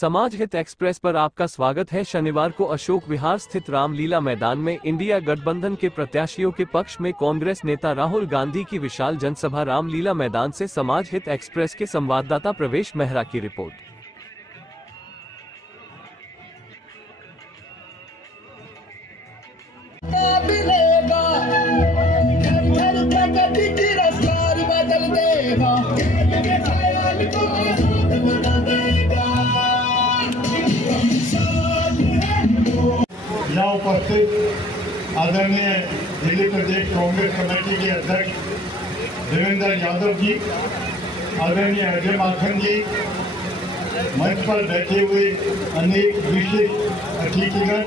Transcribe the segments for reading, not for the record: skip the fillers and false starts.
समाज हित एक्सप्रेस पर आपका स्वागत है। शनिवार को अशोक विहार स्थित रामलीला मैदान में इंडिया गठबंधन के प्रत्याशियों के पक्ष में कांग्रेस नेता राहुल गांधी की विशाल जनसभा। रामलीला मैदान से समाज हित एक्सप्रेस के संवाददाता प्रवेश मेहरा की रिपोर्ट। यहाँ उपस्थित आदरणीय दिल्ली प्रदेश कांग्रेस कमेटी के अध्यक्ष देवेंद्र यादव जी, आदरणीय अजय माखन जी, मंच पर बैठे हुए अनेक विशिष्ट अतिथिगण,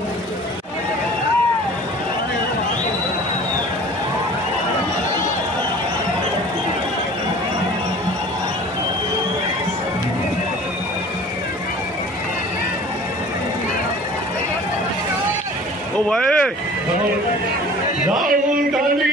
ओ भाई राहुल गांधी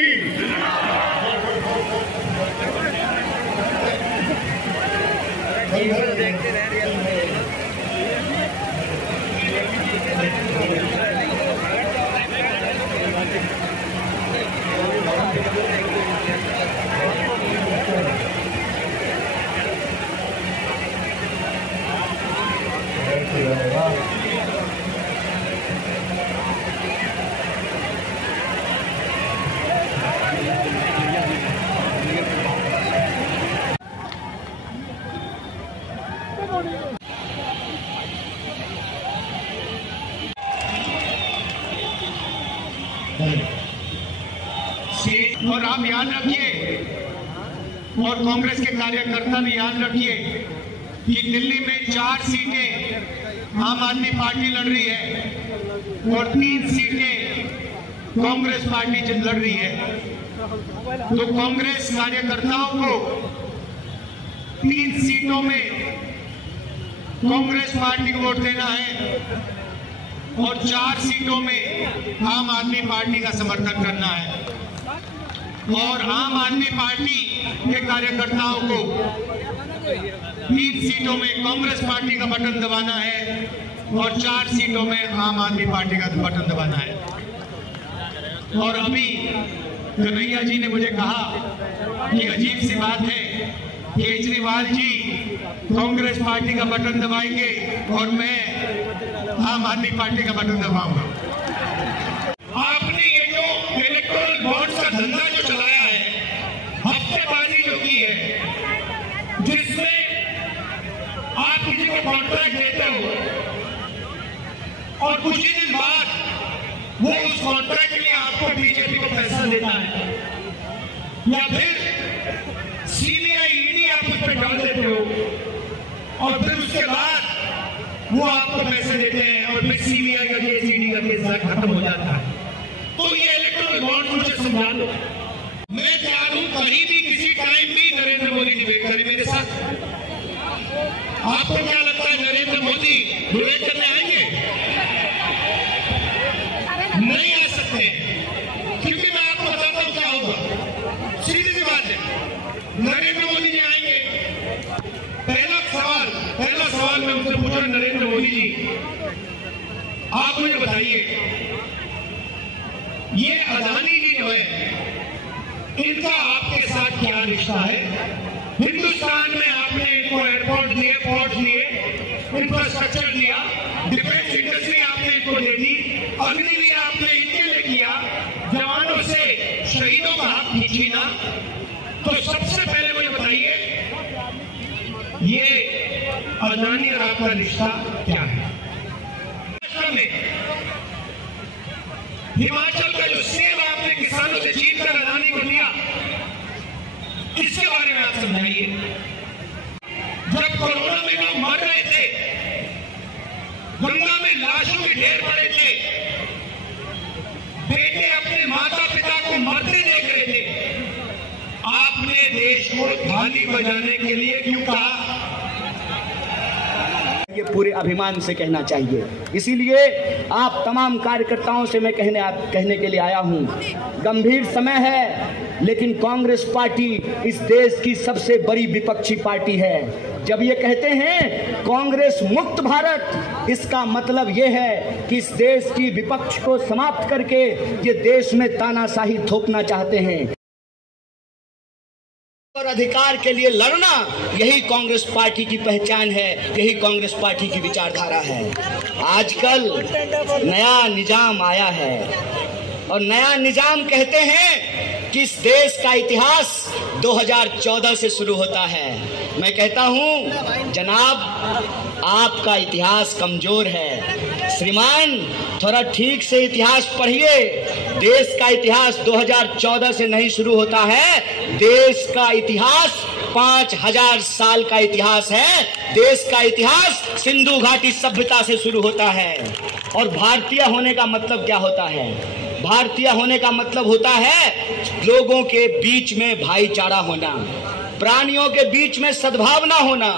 और आप याद रखिए और कांग्रेस के कार्यकर्ता भी याद रखिए कि दिल्ली में 4 सीटें आम आदमी पार्टी लड़ रही है और 3 सीटें कांग्रेस पार्टी लड़ रही है। तो कांग्रेस कार्यकर्ताओं को 3 सीटों में कांग्रेस पार्टी को वोट देना है और 4 सीटों में आम आदमी पार्टी का समर्थन करना है। और आम आदमी पार्टी के कार्यकर्ताओं को 3 सीटों में कांग्रेस पार्टी का बटन दबाना है और 4 सीटों में आम आदमी पार्टी का बटन दबाना है। और अभी कन्हैया जी ने मुझे कहा कि अजीब सी बात है, केजरीवाल जी कांग्रेस पार्टी का बटन दबाएंगे और मैं आम आदमी पार्टी का बटन दबाऊंगा। आपने ये जो इलेक्टोरल बॉन्ड्स का धंधा जो चलाया है, हफ्तेबाजी जो की है, जिसमें आप किसी को कॉन्ट्रैक्ट देते हो और कुछ ही दिन बाद वो उस कॉन्ट्रैक्ट के लिए आपको बीजेपी को पैसा देता है, या फिर सीबीआई ईडी आप उस पर डाल देते हो और फिर उसके बाद वो आपको पैसे देते हैं और फिर सीबीआई का केस, ईडी का केस खत्म हो जाता है। तो ये इलेक्टोरल बॉन्ड मुझे समझा दो। मैं तैयार हूं कहीं भी किसी टाइम भी नरेंद्र मोदी डिबेट करें मेरे साथ। आपको क्या लगता है नरेंद्र मोदी डिबेट करने आएंगे? नहीं आ सकते, क्योंकि मैं आपको बताता हूं क्या होगा। सीधी सी बात है, नरेंद्र मोदी जी आएंगे, पहला सवाल मैं उनसे पूछा, नरेंद्र मोदी जी आप मुझे बताइए, ये अदानी जी जो है इनका आपके साथ क्या रिश्ता है? हिंदुस्तान में आपने इनको एयरपोर्ट दिए, पोर्ट दिए, इंफ्रास्ट्रक्चर दिया, डिफेंस इंडस्ट्री आपने इनको दे दी, अग्निवीर आपने इनके लिए किया, जवानों से शहीदों का हक छीना। तो सबसे पहले मुझे बताइए ये अदानी और आपका रिश्ता क्या है? हिमाचल का जो सेब आपने किसानों से छीन कर अदानी को दिया, इसके बारे में आप समझाइए। जब कोरोना में लोग मर रहे थे, गंगा में लाशों के ढेर पड़े थे, बेटे अपने माता पिता को मरते देख रहे थे, आपने देश को थाली बजाने के लिए क्यों कहा? ये पूरे अभिमान से कहना चाहिए। इसीलिए आप तमाम कार्यकर्ताओं से मैं कहने के लिए आया हूं, गंभीर समय है, लेकिन कांग्रेस पार्टी इस देश की सबसे बड़ी विपक्षी पार्टी है। जब ये कहते हैं कांग्रेस मुक्त भारत, इसका मतलब ये है कि इस देश की विपक्ष को समाप्त करके ये देश में तानाशाही थोपना चाहते हैं और अधिकार के लिए लड़ना, यही कांग्रेस पार्टी की पहचान है, यही कांग्रेस पार्टी की विचारधारा है। आजकल नया निजाम आया है और नया निजाम कहते हैं कि इस देश का इतिहास 2014 से शुरू होता है। मैं कहता हूं जनाब, आपका इतिहास कमजोर है। श्रीमान, थोड़ा ठीक से इतिहास पढ़िए। देश का इतिहास 2014 से नहीं शुरू होता है। देश का इतिहास 5000 साल का इतिहास है। देश का इतिहास सिंधु घाटी सभ्यता से शुरू होता है। और भारतीय होने का मतलब क्या होता है? भारतीय होने का मतलब होता है लोगों के बीच में भाईचारा होना, प्राणियों के बीच में सद्भावना होना।